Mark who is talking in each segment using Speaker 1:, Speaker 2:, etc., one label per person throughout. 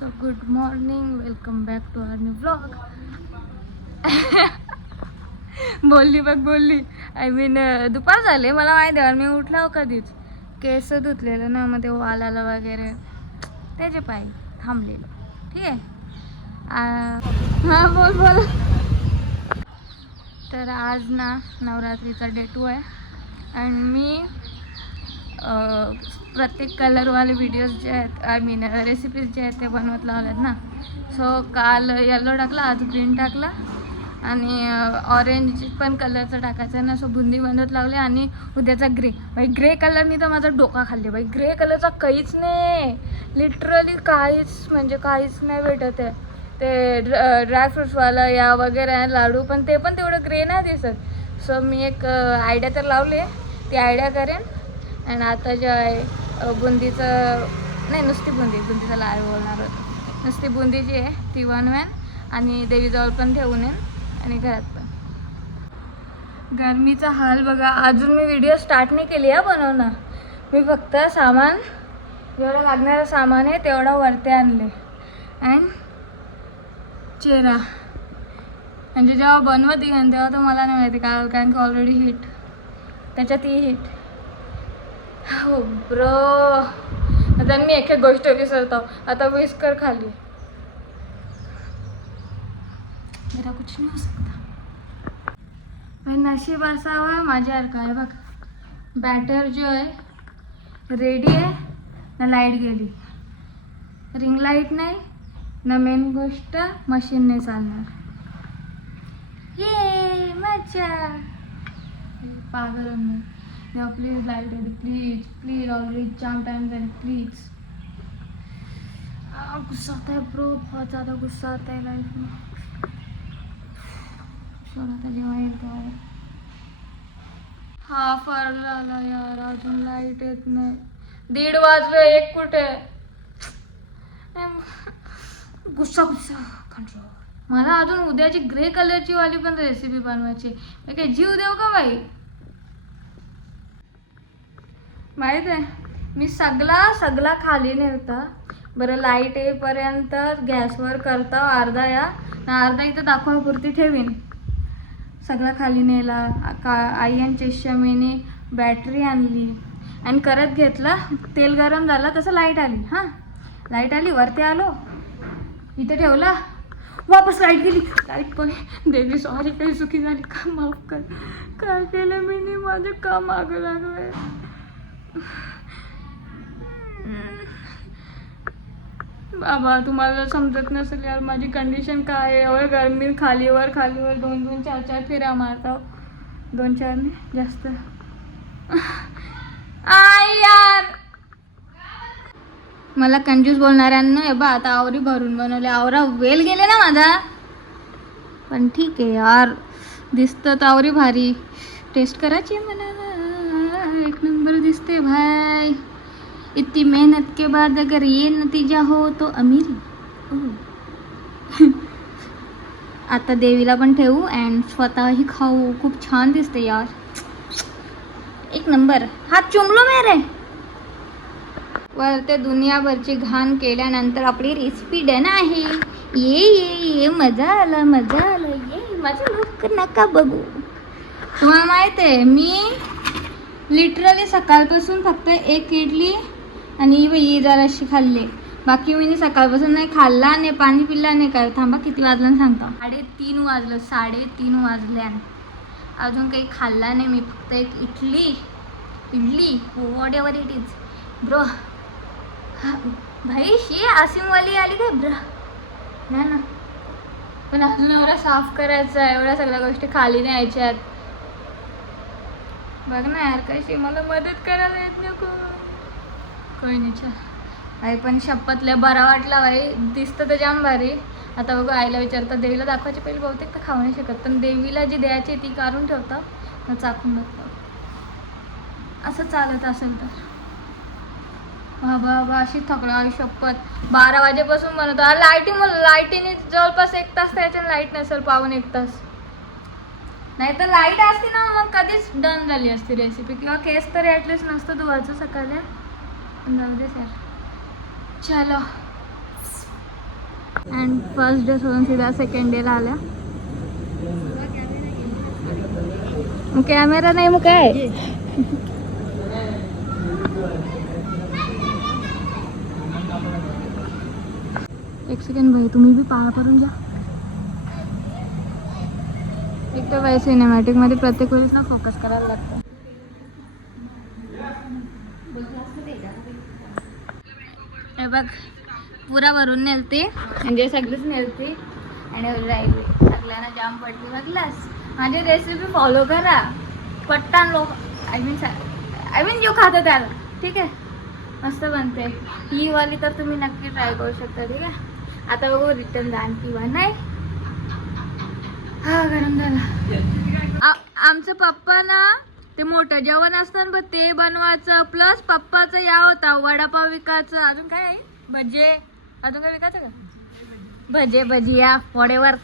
Speaker 1: So good morning welcome back to our new blog बोलली बघ बोलली. आय मीन दुपार झाले. मला माहिती आहे मी उठला कधीच. केस धुतलेलं ना मग ते वालाला वगैरे. त्याचे पाय थांबलेलं. ठीक आहे? हां बोल बोल. तर आज ना नवरात्रीचा डे टू आहे आणि मी प्रत्येक कलरवाले व्हिडिओज जे आहेत आय मीन रेसिपीज जे आहेत ते बनवत लावल्यात ना. सो काल येलो टाकला आज ग्रीन टाकला. आणि ऑरेंज पण कलरचं टाकायचं आहे ना. सो बुंदी बनवत लावले आणि उद्याचा ग्रे बाई ग्रे कलरनी तर माझा डोका खाल्ले. बाई ग्रे कलरचा काहीच नाही. लिटरली काहीच म्हणजे काहीच नाही भेटत आहे. ते ड्रायफ्रुट्सवालं या वगैरे लाडू पण ते पण तेवढं ग्रे नाही दिसत. सो मी एक आयडिया तर लावली ती आयडिया करेन. आणि आता जे आहे बुंदीचं नाही नुसती बुंदी बुंदीचा लाल बोलणार होतं. नुसती बुंदी जी आहे ती बनवेन आणि देवीजवळ पण ठेवून येईन आणि घरात पण. गरमीचा हाल बघा. अजून मी व्हिडिओ स्टार्ट नाही केली आहे बनवणं. मी फक्त सामान जेवढं लागणारं सामान आहे तेवढं वरती आणले. अँड चेहरा. म्हणजे जेव्हा बनवत येईन तेव्हा तर मला नाही माहिती का कारण की ऑलरेडी हिट त्याच्यात ही हिट हो ब्र. आता मी एक एक गोष्ट विसरतो. आता विस्कर खाली. मेरा कुछ नाही हो सकता. भाई नशीब असावा माझ्यासारखं आहे बघ. बॅटर जो आहे रेडी आहे ना लाइट गेली. रिंग लाइट नाही ना मेन गोष्ट मशीन नाही चालणार. ये मजा पागल मी ना please light please, please please already jam time please. Please ah, गुस्सा आता है ब्रो बहुत ज़्यादा गुस्सा आता है लाइफ में। सोडा आता जेव्हा येईल तेव्हा हा फारला आला यार अजून लाइट येत नाही दीड वाजलं एक कुठे एम- गुस्सा गुस्सा कंट्रोल मला अजून उद्याची ग्रे कलरची वाली पण रेसिपी बनवायची काय जीव देऊ का बाई माहीत आहे? मी सगळा सगळा खाली नेलता. बरं लाइट येईपर्यंत गॅसवर करता अर्धा या ना अर्धा इथं दाखवापुरती ठेवीन. सगळा खाली नेला. का आई आणि चेष्यामीने बॅटरी आणली. आणि करत घेतला. तेल गरम झाला तसं लाइट आली. हां? लाइट आली वरती आलो. इथे ठेवला. वापस लाइट गेली. लाइट पण. देवी सॉरी काही चुकी झाली. का माफ कर. काय केलं मी माझं का मागं लागलं बाबा तुम्हाला समजत नसेल यार माझी कंडिशन काय आहे? एवढं गरमी खालीवर खालीवर दोन दोन चार चार फेऱ्या मारता. दोन चार जास्त. आय यार! मला कंजूस बोलणाऱ्यांना हे बा आता आवरी भरून बनवले. आवरा वेल गेले ना माझा. पण ठीक आहे यार दिसतं तर आवरी भारी. टेस्ट करायची मला मला एक नंबर दिसते भाई। इतनी मेहनत के बाद अगर ये नतीजा हो तो अमीर आता देवीला पण ठेवू अँड स्वतःही खाऊ. खूप छान दिसते यार. एक नंबर. हात चुंबलो मेरे. वर ते दुनियाभरची घाण केल्यानंतर आपली रेसिपी डन आहे. ये ये ये मजा आला मजा आला. ये माझं लुक नका बघू. तुम्हाला माहीत आहे मी लिटरली सकाळपासून फक्त एक इडली आणि वही जराशी खाल्ली. बाकी मी सकाळपासून नाही खाल्ला नाही पाणी पिल्ला नाही काय. थांबा किती वाजलं सांगता. साडेतीन वाजलं साडेतीन वाजल्यान अजून काही खाल्ला नाही मी फक्त एक idli idli whatever it is bro भाई शी आसिमवाली आली काय? ब्र नाही ना. पण अजून एवढा साफ करायचा आहे एवढ्या सगळ्या गोष्टी खाली न्यायच्या आहेत. बघ ना यार कशी मला मदत करायला येत नको. कोणी आई पण शपथल्या बरा वाटला बाई. दिसतं तर जाम भारी. आता बघू आईला विचारतं देवीला दाखवायची पहिले बहुतेक तर खाऊ नाही शकत. पण देवीला जी द्यायची ती काढून ठेवतं. मग चाकून बघतो. असं चालत असेल तर. बाबा बा अशी थकला आई शपथ. बारा वाजेपासून बनवतो लाईटिंग लाईटीने जवळपास एक तास त्याच्या लाइट नसेल पाहून एक तास. नाही तर लाइट असती ना मग कधीच डन झाली असती रेसिपी किंवा केस तरी ॲटलिस्ट नसतं धुवायचं सकाळी. जाऊ दे सर चलो. अँड फर्स्ट डे सोडून सीधा सेकंड डेला आल्या. मग कॅमेरा नाही मग काय? एक सेकंड भाई तुम्ही बी पाया पडून जा. एक तर भाई सिनेमॅटिकमध्ये प्रत्येक वेळेस ना फोकस करायला लागतं. हे बघ पुरा भरून नेलते म्हणजे सगळीच नेलती आणि राहिली. सगळ्यांना जाम पडली. बघलास माझी रेसिपी फॉलो करा. पट्टान लोक आय मीन आय मीन जो खातो त्याला. ठीक आहे? मस्त बनते. ही वाली तर तुम्ही नक्की ट्राय करू शकता. ठीक आहे? आता बघू रिटर्न जाण किंवा नाही. हा गरम झाला. आमचं पप्पा ना ते मोठं जेवण असतं ना बघ ते बनवायचं प्लस पप्पाचं या होता वडापाव विकायचं. अजून काय आहे? भजे. अजून काय विकायचं का? भजे भजिया वडेवर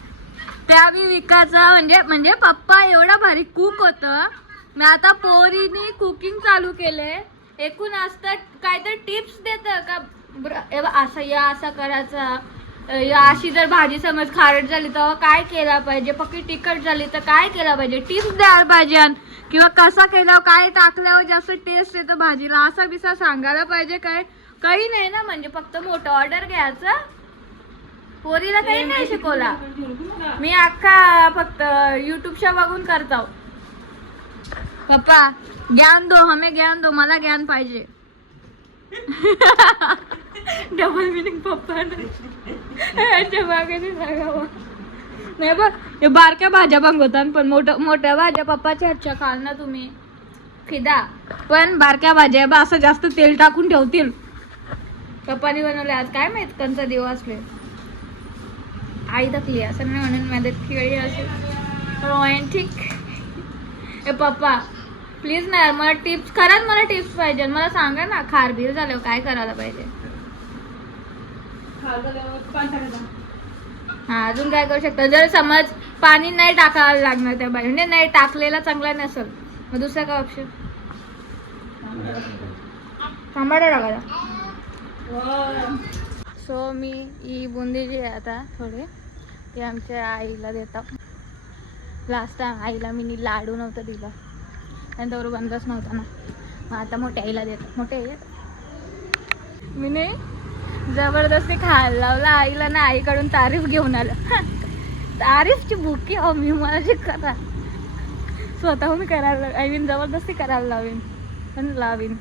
Speaker 1: त्या बी विकायचं म्हणजे म्हणजे पप्पा एवढा भारी कुक होतं. मी आता पोरीनी कुकिंग चालू केलंय. एकूण असतं काहीतरी टिप्स देतं का असं या असं करायचं. अशी जर भाजी समज खारट झाली तर काय केला पाहिजे? पक्की तिखट झाली तर काय केला पाहिजे? टिप्स द्यायला पाहिजे. किंवा कसा केल्यावर काय टाकल्यावर जास्त टेस्ट येतं भाजीला? असा बिसा सांगायला पाहिजे काय? काही नाही ना म्हणजे फक्त मोठं ऑर्डर घ्यायचं. पोरीला काही नाही शिकवला. मी अख्खा फक्त युट्यूबच्या बघून करतो पप्पा ज्ञान दो हमे ज्ञान दो मला ज्ञान पाहिजे. डबल मिनिंग पप्पा मागे सांगावं. नाही बघ हे बारक्या भाज्या बघतात पण मोठ्या मोठ्या भाज्या पप्पाच्या हातच्या खाल ना तुम्ही. खिदा पण बारक्या भाज्या बा असं जास्त तेल टाकून ठेवतील. पप्पानी बनवले आज काय माहीत कंचा देव असले. आई थकली असं नाही म्हणून माझ्या खेळी असेल रोमॅन्टिक ए पप्पा प्लीज ना मला टिप्स खरंच मला टिप्स पाहिजे. मला सांगा ना खारबीर झाल्यावर काय करायला पाहिजे. हा अजून काय करू शकता? जर समज पाणी नाही टाकायला लागणार त्या भाजी म्हणजे नाही टाकलेला चांगला नसेल मग दुसरा काय ऑप्शन टमाटा टाकायचा. सो मी ही बुंदी जी आहे आता थोडे ती आमच्या आईला देतात लास्ट टाइम आईला मी लाडू नव्हतं दिलं. आणि त्यावर बंदच नव्हता ना. मग आता मोठ्या आईला देतात मोठ्या आई मी नाही? जबरदस्ती खायला लावला. आईला ना आईकडून तारीफ घेऊन आलं. तारीफची भुकी हो मी मला जे करा. स्वतःहून करायला आय मीन जबरदस्ती करायला लावीन. पण लावीन.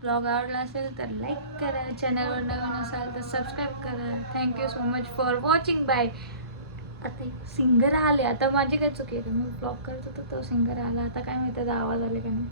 Speaker 1: ब्लॉग आवडला असेल तर लाईक करा. चॅनलवर नवीन असाल तर सबस्क्राईब करा. Thank you so much for watching bye आता सिंगर आले आता माझी काय चुकी आहे मी ब्लॉक करत होतो तो सिंगर आला. आता काय माहिती त्याचा आवाज आले का नाही.